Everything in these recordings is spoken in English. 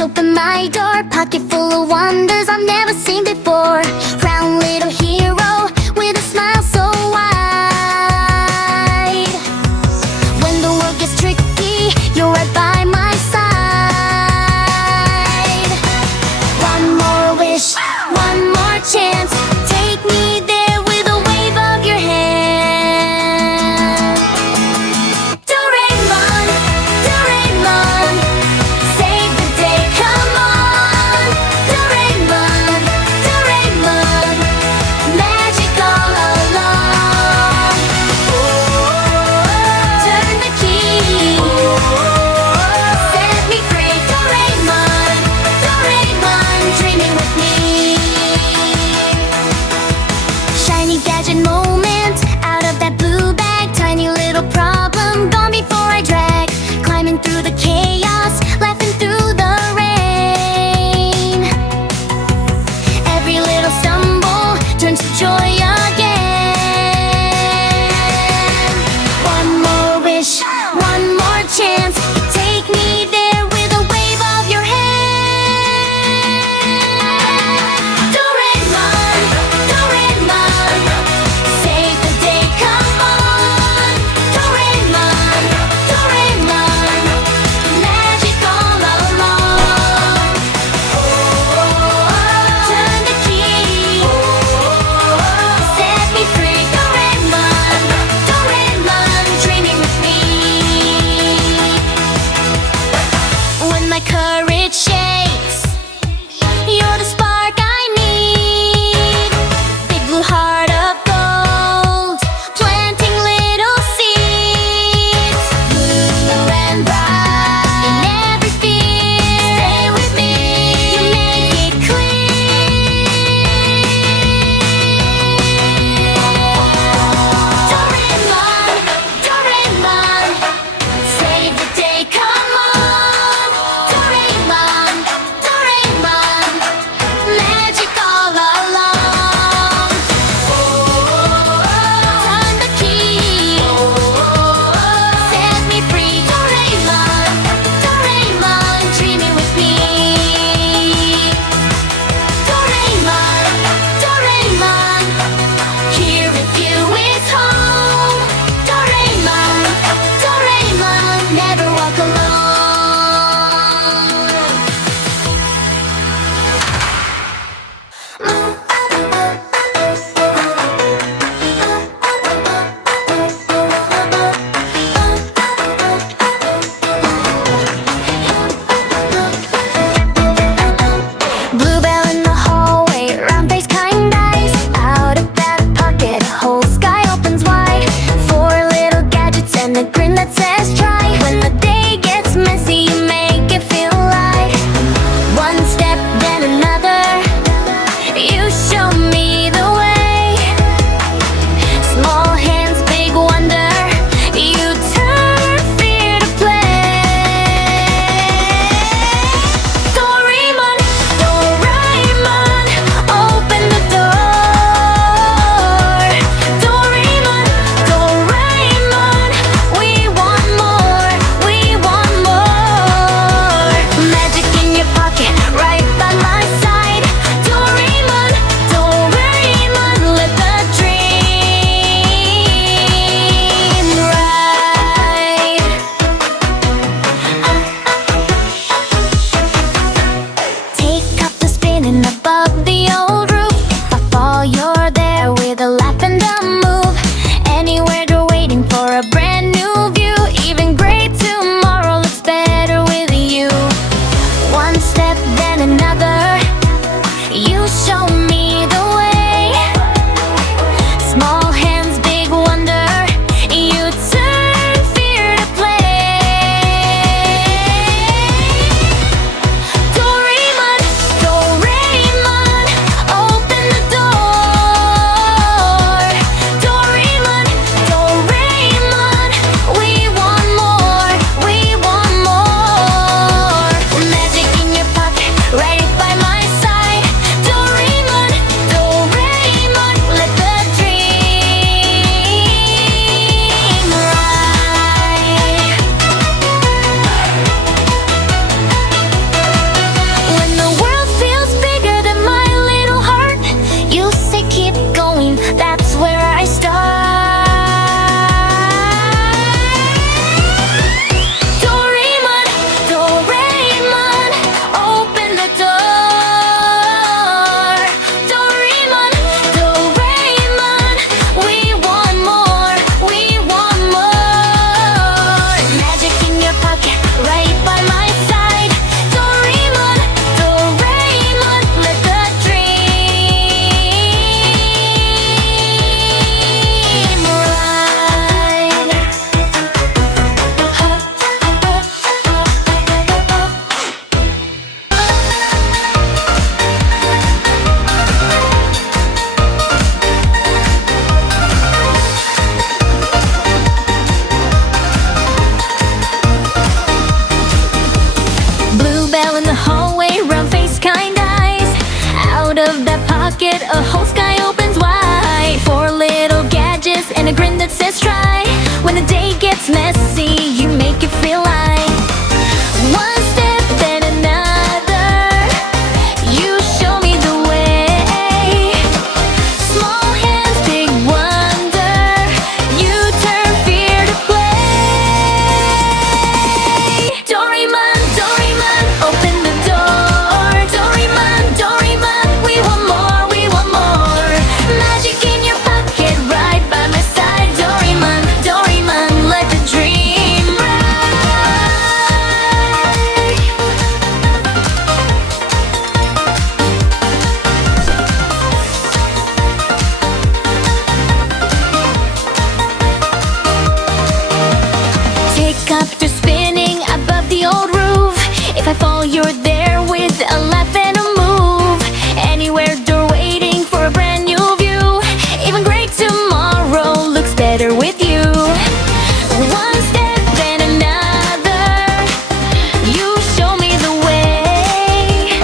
Open my door, pocket full of wonders I've never seen before. Round little hero with a smile so wide. When the world gets tricky, you're right by my side. One more wish, one more chance. Take me there with a wave of your hand. Doraemon, Doraemon, save the day, come on. Doraemon, Doraemon, pocket, a whole sky opens wide. 4 little gadgets and a grin that says try. When the day gets messy, you make it feel like one step then another. You show me the way. Small hands, big wonder. You turn fear to play. Doraemon, Doraemon, open the door. Doraemon, Doraemon, we want more, we want more. Magic in your pocket, right by my side. Doraemon, Doraemon, let the dream ride. Take up to spinning above the old roof. If I fall, you're there with a laugh and a move. Anywhere, door waiting for a brand new view. Even great tomorrow looks better with you. One step then another. You show me the way.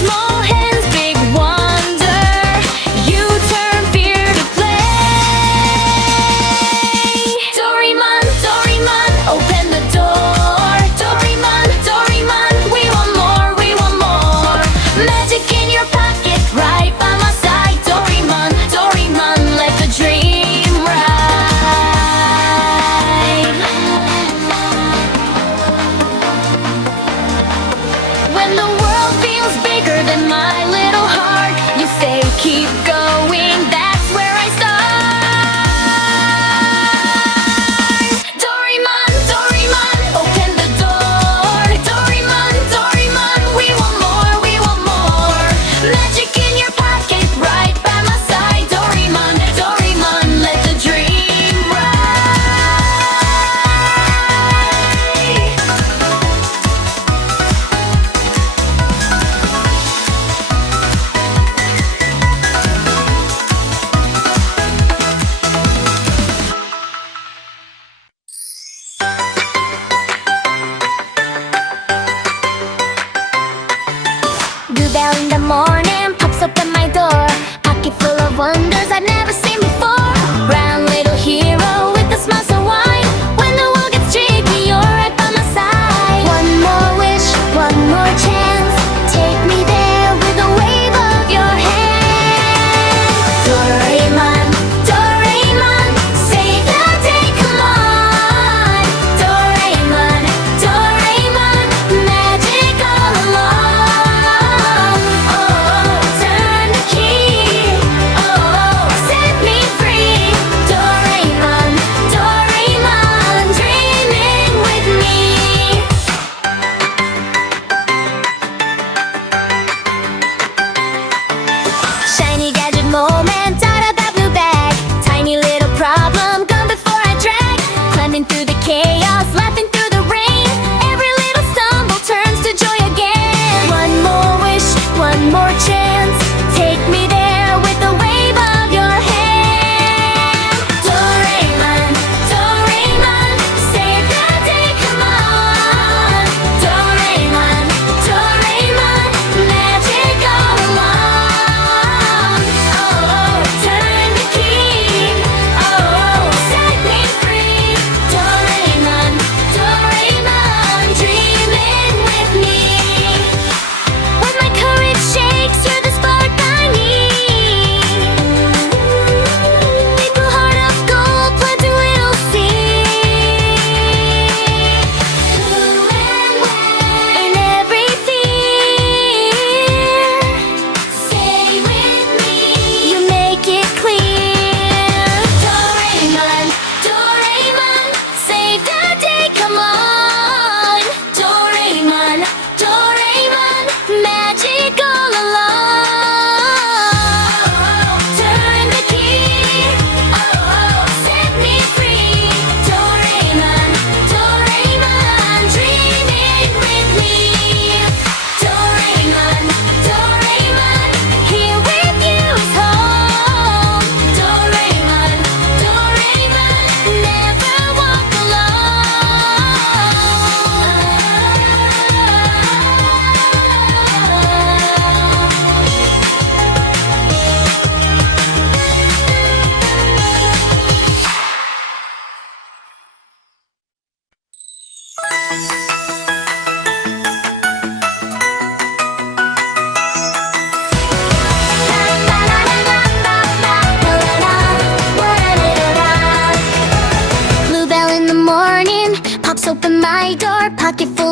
Small hands, big wonder. You turn fear to play. Doraemon, Doraemon, open the door. Doraemon, Doraemon, we want more, we want more. Magic in your pocket, right by my side. Doraemon, Doraemon, let the dream ride. When the world feels bigger than my little heart, you say keep going, that's where I start. Doraemon, Doraemon, open the door. Doraemon, Doraemon, we want more, we want more. Magic in your pocket, right by my side. Doraemon, Doraemon, let the dream ride. Blue bell in the morning pops open my door. Pocket full of wonders I've never seen before. Round little hero with a smile so wide. When the world gets tricky, you're right by my side. One more wish, one more chance. Take me there with a wave of your hand. Doraemon, Doraemon, save the day, come on. Doraemon, Doraemon, magic all along. Oh, turn the key. Oh, set me pocket full